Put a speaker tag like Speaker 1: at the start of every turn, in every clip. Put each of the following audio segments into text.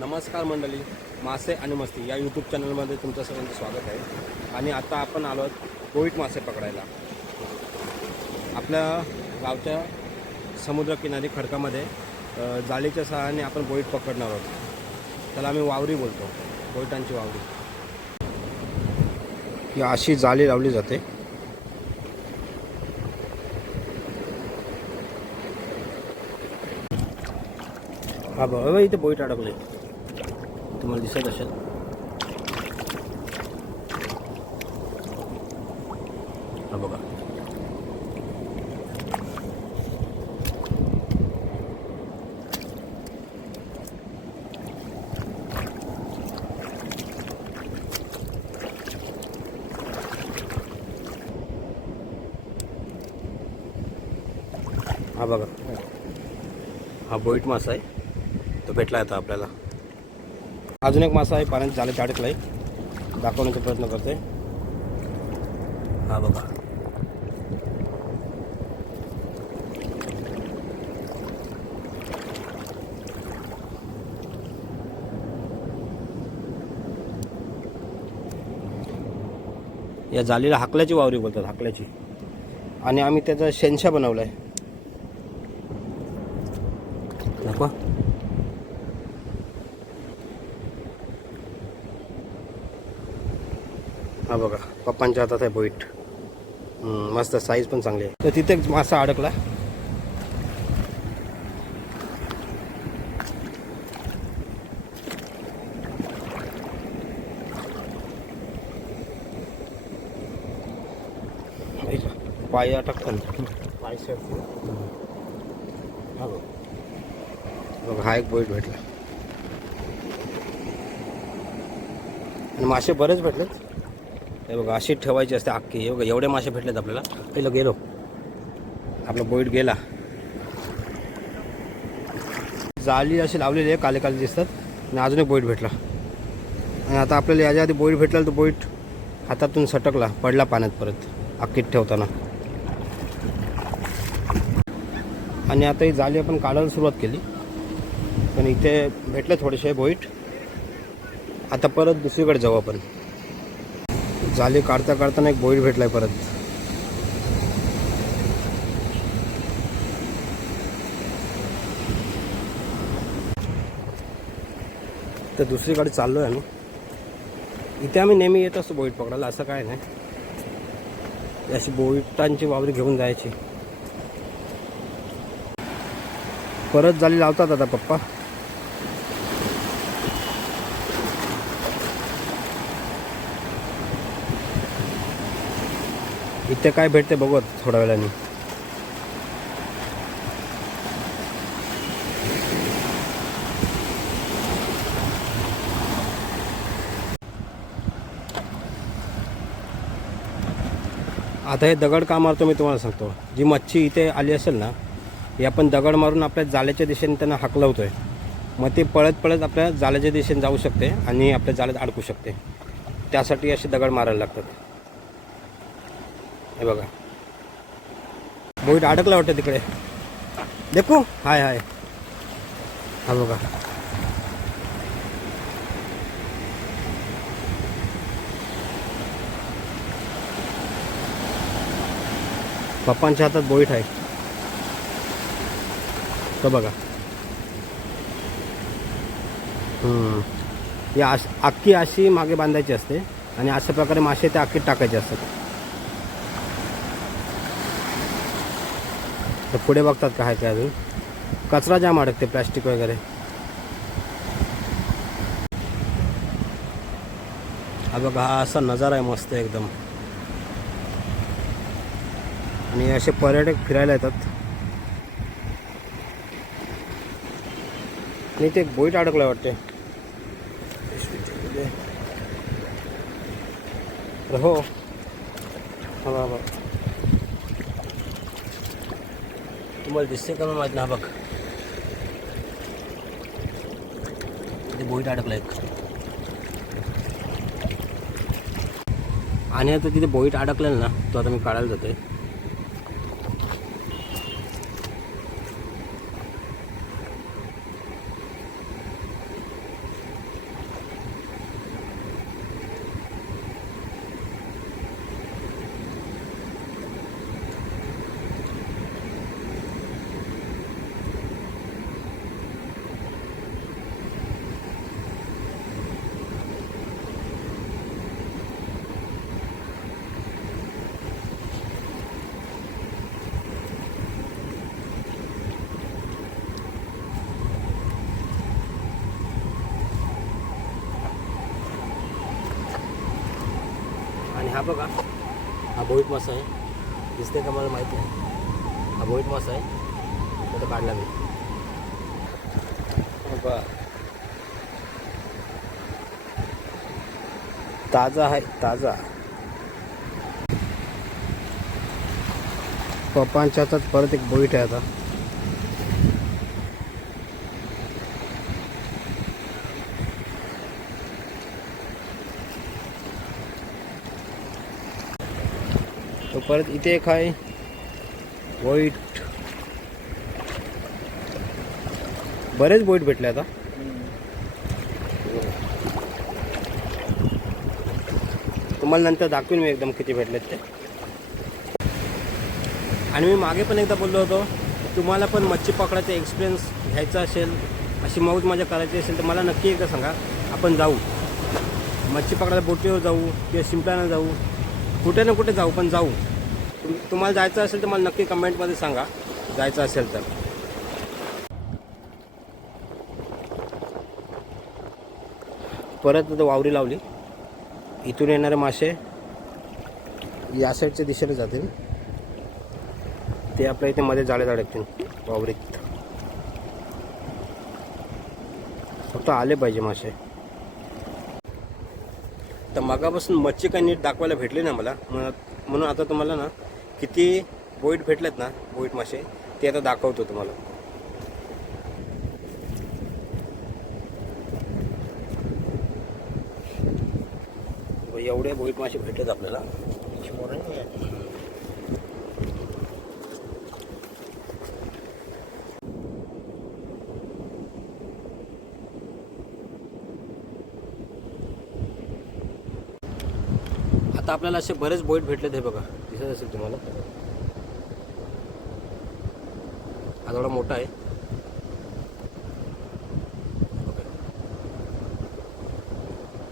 Speaker 1: नमस्कार मंडळी मासे आणि मस्ती या यूट्यूब चॅनलमध्ये तुमचं सगळ्यांचं स्वागत आहे. आणि आता आपण आलो आहोत कोविट मासे पकडायला. आपल्या गावच्या समुद्रकिनारी खडकामध्ये जाळीच्या सहाय्याने आपण बोईट पकडणार आहोत. त्याला आम्ही वावरी बोलतो बोईटांची वावरी. ही अशी जाळी लावली जाते. हा बघा इथे बोईट अडकले तुम्हाला दिसत असेल. हा बघा. हा बघा. हा बोईट मासा आहे. तो भेटला आता आपल्याला. अजून एक मासा आहे पाण्यात जाळ्यात अडकला आहे दाखवण्याचा प्रयत्न करते हा बघा. या जाळीला हाकल्याची वावरी बोलतात हाकल्याची. आणि आम्ही त्याचा शेनशा बनवला आहे दाखवा हा बघा पप्पांच्या हातात आहे बोईट. मस्त साईज पण चांगली आहे. तर तिथे मासा अडकला. पाय अटकतात.
Speaker 2: पाय
Speaker 1: हा बघ हा एक बोईट भेटला. आणि मासे बरेच भेटलेत. हे बघा अशी ठेवायची असते अख्खी हे बघा एवढे मासे भेटलेत आपल्याला. पहिलं गेलो आपला बोईट गेला. जाळी अशी लावलेली आहे काले काले दिसतात. आणि अजून एक बोईट भेटला. आणि आता आपल्याला याच्या आधी बोईट भेटला तर बोईट हातातून सटकला पडला पाण्यात परत अख्खीत ठेवताना. आणि आता ही जाळी आपण काढायला सुरुवात केली. पण इथे भेटले थोडेसे बोईट. आता परत दुसरीकडे जाऊ आपण. जाली काढता काढताना एक बोईट भेटलाय परत. तर दुसरीकडे चाललो आहे आम्ही. इथे आम्ही नेहमी येत असतो बोईट पकडायला असं काय नाही. अशी बोईटांची वावरी घेऊन जायची. परत जाली लावतात आता पप्पा. इथे काय भेटते बघू आता थोड्या वेळाने. आता हे दगड का मारतो मी तुम्हाला सांगतो. जी मच्छी इथे आली असेल ना ही आपण दगड मारून आपल्या जाल्याच्या दिशेने त्यांना हाकलवतो आहे मग ते पळत पळत आपल्या जाल्याच्या दिशेने जाऊ शकते आणि आपल्या जाल्यात अडकू शकते. त्यासाठी असे दगड मारायला लागतात. हे बघा. बोईट अडकला वाटतं तिकडे. देखू? हाय हाय. हा बघा. पप्पांच्या हातात बोईट आहे. तो बघा. हम्म. अख्खी अशी मागे बांधायची असते आणि अशा प्रकारे मासे त्या अख्खीत टाकायचे असतात. तर पुढे बघतात काय काय अजून. कचरा जाम अडकते प्लॅस्टिक वगैरे. हा बघा हा असा नजारा आहे मस्त एकदम. आणि असे पर्यटक फिरायला येतात. आणि ते बोईट अडकलं वाटते हो हा बघा बघा. तुम्हाला दिसते का माहीत ना हा बघ. ते बोईट अडकलं एक आणि आता तिथे बोईट अडकलेलं ना तो आता मी काढायला जातोय. हा बघा हा बोईट मासा आहे. दिसते का मला माहीत नाही. हा बोईट मासा आहे. तो काढला मी. ताजा आहे ताजा. पप्पांच्या हातात परत एक बोईट आहे आता. परत इथे एक आहे. बोईट. बरेच बोईट भेटले आता. तुम्हाला नंतर दाखवेन मी एकदम किती भेटलेत ते. आणि मी मागे पण एकदा बोललो होतो तुम्हाला पण मच्छी पकडायचा एक्सपिरियन्स घ्यायचा असेल अशी मौज मजा करायची असेल तर मला नक्की एकदा सांगा आपण जाऊ. मच्छी पकडायला बोटीवर जाऊ किंवा शिंपल्यानं जाऊ कुठे ना कुठे जाऊ पण जाऊ. तुम्हाला जायचं असेल तर मला नक्की कमेंटमध्ये सांगा. जायचं असेल तर. परत वावरी लावली. इथून येणारे मासे या साईडच्या दिशेने जातील. ते आपल्या इथे मध्ये जाळे अडकतील वावरीत. फक्त आले पाहिजे मासे. तर मगापासून मच्छी काही नीट दाखवायला भेटली ना मला. म्हणून आता तुम्हाला ना किती बोईट भेटलेत ना बोईट मासे ते आता दाखवतो तुम्हाला. एवढे बोईट मासे भेटलेत आपल्याला. आता आपल्याला असे बरेच बोईट भेटलेत हे बघा. दिसत असेल तुम्हाला? हा थोडा मोठा आहे.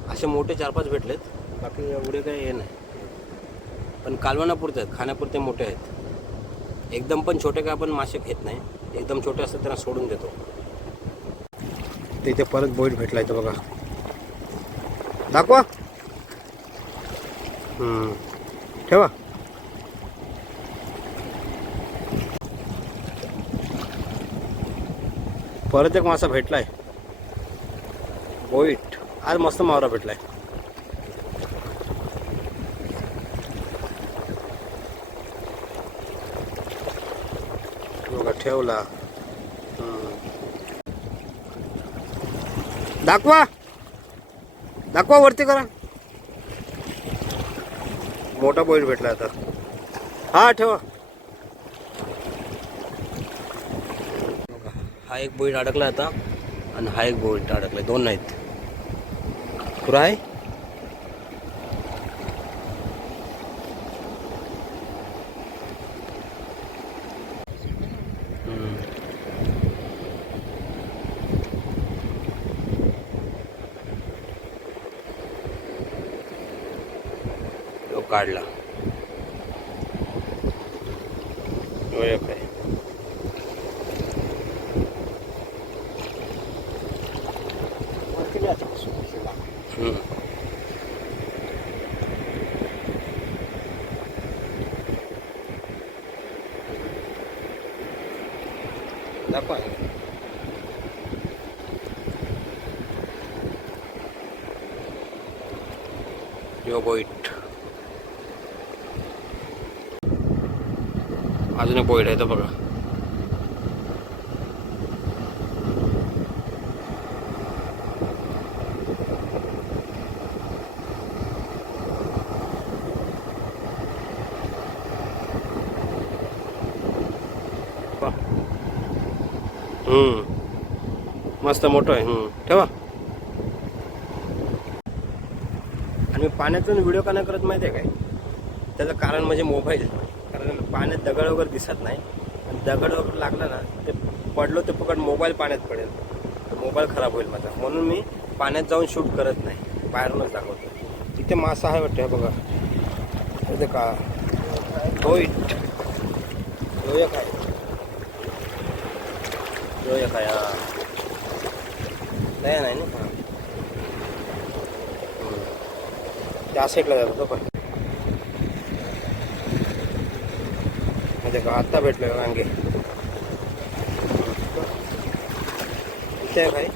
Speaker 1: असे मोठे चार पाच भेटलेत. बाकी एवढे काही हे नाही. पण कालवणापुरते आहेत. खाण्यापुरते मोठे आहेत. एकदम पण छोटे काय आपण मासे घेत नाही. एकदम छोटे असतात त्यांना सोडून देतो. ते इथे परत बोईट भेटला इथं बघा. दाखवा. ठेवा. परत एक मासा भेटलाय. बोईट. आज मस्त मावरा भेटलाय. ठेवला. दाखवा. दाखवा वरती करा. मोठा बैल भेटला आता. हा ठेवा. हा एक बैल अडकला आता आणि हा एक बैल अडकला दोन नाहीत. पुरा आहे? काढला तो एक आहे हम्म. दाखवा यो बोईट अजून एक बोईट आहे तर बघा. मस्त मोठं आहे ठेवा. आणि पाण्यातून व्हिडिओ का नाही करत माहिती आहे काय? त्याचं कारण म्हणजे मोबाईल कारण पाण्यात दगड वगैरे दिसत नाही. आणि दगड वगैरे लागला ना ते पडलो ते पकड मोबाईल पाण्यात पडेल. मोबाईल खराब होईल माझा. म्हणून मी पाण्यात जाऊन शूट करत नाही. बाहेरूनच दाखवतो तिथे मासा आहे वाटतं बघा. तिथे का होईट तो एक आहे. तो एक आहे हा. नाही नाही ना त्या साईडला जातो पण. ते का? आत्ता भेटले वांगे? इथे आहे काही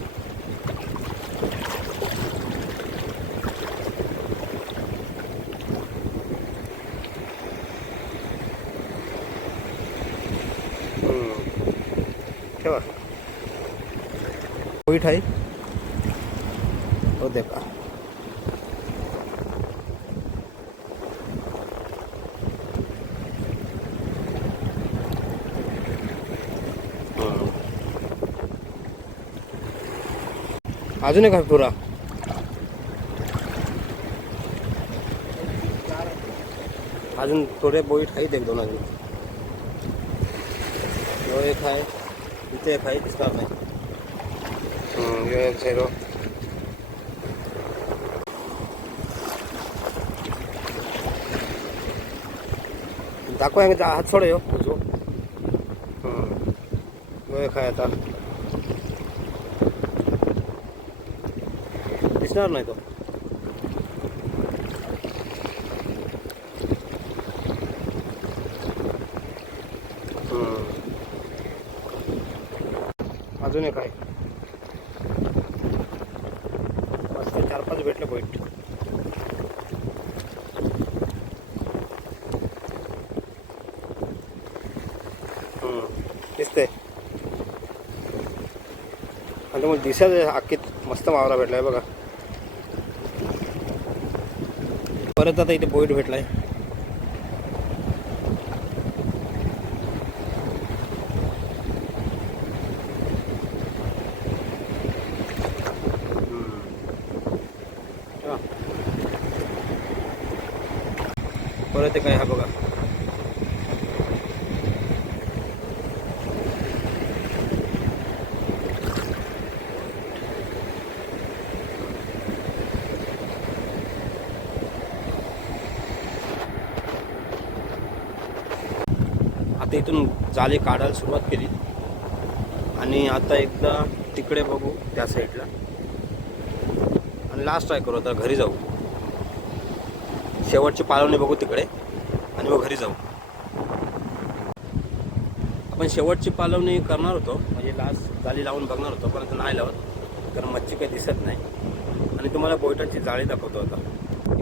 Speaker 1: हम्म. ठेवा. पीठ आहे हो दे अजून एक आहे पुरा अजून थोडे बोईट आहेत एक दोन अजून ह्यो एक आहे इथे एक आहे दिसणार नाही हम्म, ह्यो एक झिरो दाखवा मी हात सोड यो उजवं. हम्म. ह्यो एक आहे आता दिसणार नाही तो. अजून एक आहे. मस्त चार पाच भेटले पॉईंट दिसते आणि मग दिसत अख्खीत मस्त मावरा भेटलाय बघा. परत आता इथे बोईट भेटलाय हा. परत एक आहे हा बघा आता इथून जाळे काढायला सुरुवात केली. आणि आता एकदा तिकडे बघू त्या साईडला. आणि लास्ट ट्राय करू आता घरी जाऊ. शेवटची पालवणी बघू तिकडे. आणि मग घरी जाऊ. आपण शेवटची पालवणी करणार होतो. म्हणजे लास्ट जाळी लावून बघणार होतो पण नाही लावत. कारण मच्छी काही दिसत नाही. आणि तुम्हाला बोयटांची जाळी दाखवतो आता.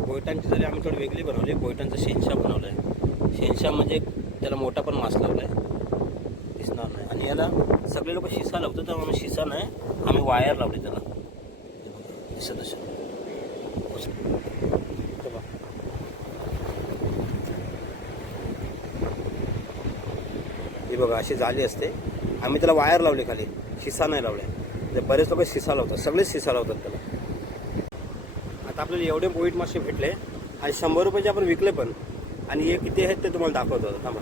Speaker 1: बोयटांची जाळी आम्ही थोडी वेगळी बनवली. बोयटांचं शेनशा बनवलं आहे शेनशा म्हणजे त्याला मोठा पण मास लावला आहे दिसणार नाही. आणि याला सगळे लोक शिसा लावतो तर आम्ही शिसा नाही आम्ही वायर लावली त्याला. दिसत असेल. हे ही बघा अशी जाली असते. आम्ही त्याला वायर लावले खाली. शिसा नाही लावले म्हणजे बरेच लोक शिसा लावतात. सगळेच शिसा लावतात त्याला. आता आपल्याला एवढे बोईट मासे भेटले. आणि शंभर रुपयाचे आपण विकले पण. आणि हे किती आहेत ते तुम्हाला दाखवतो. थांबा.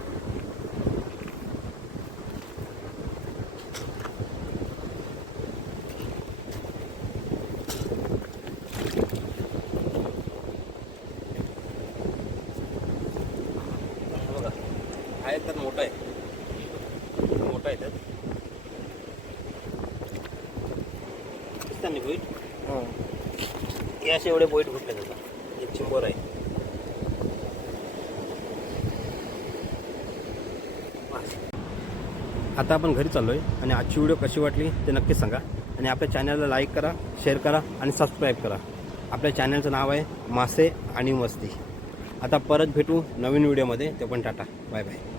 Speaker 1: एक तर मोठा आहे. मोठा आहे त्यात बोईट हे. असे एवढे बोईट भेटले त्याचा एक चिंबोर आहे आता आपण घरी चाललो आहे आणि आजची व्हिडिओ कशी वाटली ते नक्कीच सांगा. आणि आपल्या चॅनलला लाईक करा शेअर करा आणि सबस्क्राईब करा. आपल्या चॅनलचं नाव आहे मासे आणि मस्ती आता परत भेटू नवीन व्हिडिओमध्ये. ते पण टाटा. Bye bye.